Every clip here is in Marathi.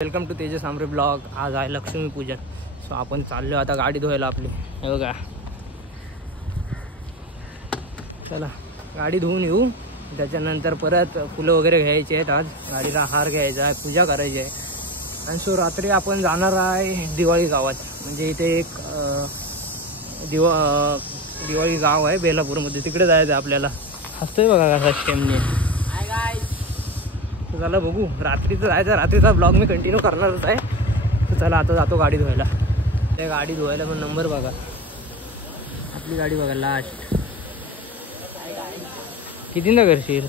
Welcome to Tejas Amre blog. आज आहे लक्ष्मी पूजन। सो आपण चाललो आता गाडी धुवायला आपली। हे बघा, चला गाडी धुवून येऊ, त्याच्यानंतर परत फुलं वगैरे घ्यायची आहेत। आज गाडीला हार घ्यायचा आहे, पूजा करायची आहे। आणि सो रात्री आपण जाणार आहे दिवाळी गावात। म्हणजे इथे एक दिवाळी गाव आहे बेलापूरमध्ये, तिकडे जायचं आहे आपल्याला। हसतोय बघा कसा स्टेमने। चला बघू, रात्रीचं जायचं। रात्रीचा ब्लॉग मी कंटिन्यू करणारच आहे। तर चला आता जातो गाडी धुवायला। त्या गाडी धुवायला पण नंबर बघा, आपली गाडी बघा लास्ट। कितींदा करशील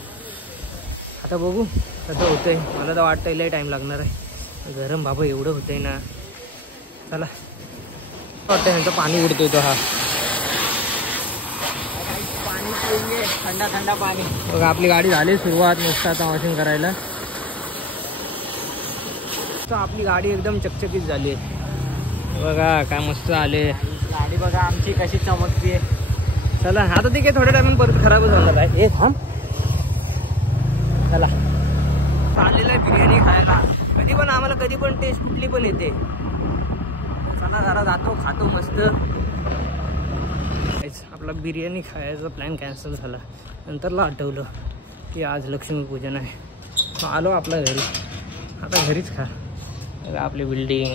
आता, बघू कसं होतंय। मला तर वाटतंय लय टाईम लागणार आहे, गरम बाबा एवढं होतंय ना। चला वाटतं ह्यांचं पाणी उडतोय तो, हा पाणी पिऊन थंडा थंडा पाणी बघा। आपली गाडी झाली सुरुवात मस्त आता वॉशिंग करायला। आपली गाडी एकदम चकचकीत झाली बघा, काय मस्त आले गाडी बघा आमची कशी चमकते। चला आता ठीक आहे, थोड्या टाइम परत खराबच होणार आहे। हे थांब, चला चाललेलं आहे बिर्याणी खायला। कधी पण आम्हाला कधी पण टेस्ट कुठली पण येते। चला जरा जातो, खातो मस्त। आपला बिर्याणी खायचा प्लॅन कॅन्सल झाला। नंतरला आठवलं की आज लक्ष्मीपूजन आहे। आलो आपल्या घरी, आता घरीच खा। आपली बिल्डिंग,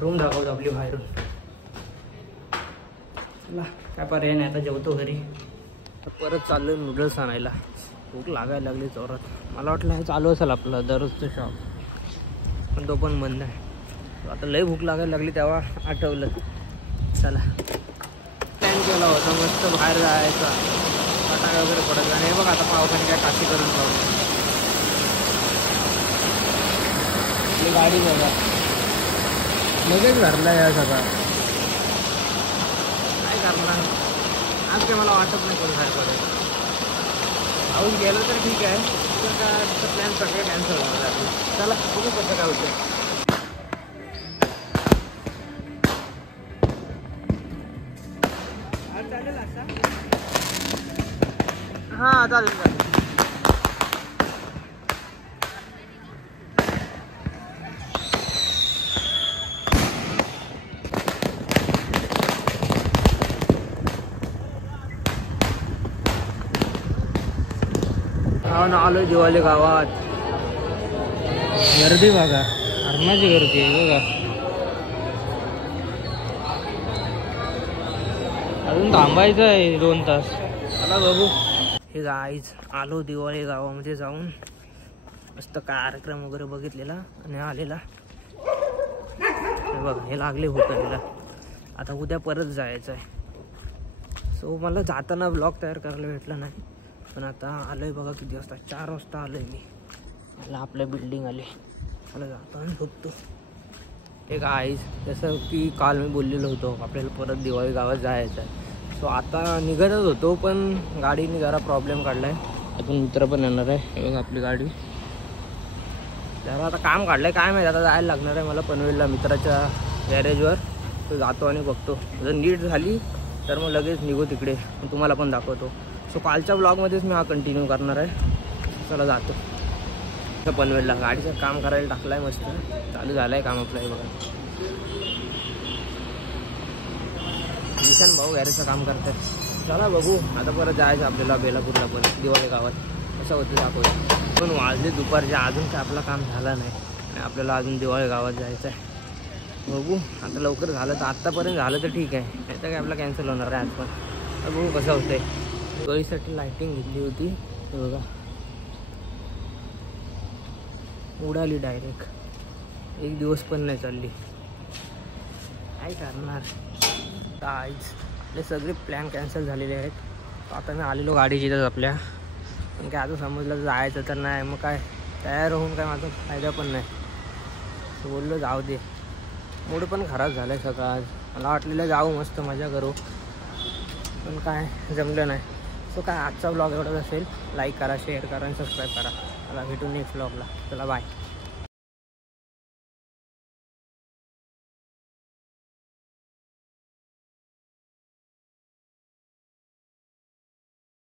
रूम दाखवतो आपली बाहेरून। चला काय पर्याय नाही, आता जेवतो घरी। परत चाललो नूडल्स आणायला, भूक लागायला लागली जोरात। मला वाटलं हे चालू असेल आपलं दररोजचं शॉप, पण तो पण बंद आहे। आता लय भूक लागायला लागली तेव्हा आठवलं, चला प्लॅन केला होता मस्त बाहेर जायचा, फटाके वगैरे पडत। आणि हे बघ आता पावसाने काय काशी करून पाहू। आपली गाडी बघा लगेच भरला या सगळा। काय करणार आज, काय मला वाटत नाही कोण बाहेर पडेल। पाऊस गेलं तर ठीक आहे, तर प्लॅन सगळं कॅन्सल होणार आहे। चला बघू कसं काय होतं। हां चालेल चालेल। ना आलो दिवाळी गावात। गर्दी बघा, हरणाची गर्दी आहे बघा। अजून थांबायचं आहे 2 तास। चला बघू। हे गाईज आलो दिवाळी गावामध्ये जाऊन, मस्त कार्यक्रम वगैरे बघितलेला आणि आलेला। हे बघा हे लागले भूकायला। आता उद्या परत जायचं आहे। सो मला जाताना ब्लॉग तयार करायला भेटला नाही, पण आता आलोय बघा किती वाजता, 4 वाजता आलोय मी। मला आपल्या बिल्डिंग आले, मला जातो आणि झोपतो। हे गाईज जसं की काल मी बोललेलो होतो आपल्याला परत दिवाळी गावात जायचं आहे। सो आता निघतच होतो, पण गाडीने जरा प्रॉब्लेम काढला आहे। अजून मित्र पण येणार आहे। हे बघा आपली गाडी जरा आता काम काढलं आहे, काय माहिती आता जायला लागणार आहे मला पनवेलला मित्राच्या गॅरेजवर। तो जातो आणि बघतो, जर नीट झाली तर मग लगेच निघू तिकडे, तुम्हाला पण दाखवतो। सो कालच्या ब्लॉगमध्येच मी हा कंटिन्यू करणार आहे। चला जातो तर पनवेलला, गाडीचं काम करायला टाकलं आहे, मस्त चालू झालं आहे काम आपलं। हे बघा किशन भाऊ गॅरेजचं काम करतात। चला बघू आता परत जायचं आपल्याला बेलापूरला पण दिवाळी गावात, कसं होतं दाखवतो। पण वाजले दुपारचे, अजून काय आपलं काम झालं नाही आणि आपल्याला अजून दिवाळी गावात जायचं आहे। बघू आता लवकर झालं तर, आत्तापर्यंत झालं तर ठीक आहे, नाही तर काय आपलं कॅन्सल होणार आहे आज पण। तर बघू कसं होतंय। दिवाळीसाठी लायटिंग घेतली होती, हे बघा उडाली डायरेक्ट, 1 दिवस पण नाही चालली। काय करणार आज, आपले सगळे प्लॅन कॅन्सल झालेले आहेत। आता मी आलेलो गाडीचीच आपल्या, पण काय आता समजलं जायचं तर नाही, मग काय तयार होऊन काय माझा फायदा पण नाही। बोललो जाऊ दे, मूड पण खराब झाला आहे सगळं आज। मला वाटलेलं जाऊ मस्त मजा करू, पण काय जमलं नाही। सो काय आजचा ब्लॉग एवढाच असेल। लाईक करा, शेअर करा आणि सबस्क्राईब करा। मला भेटून नेक्स्ट ब्लॉगला, चला बाय।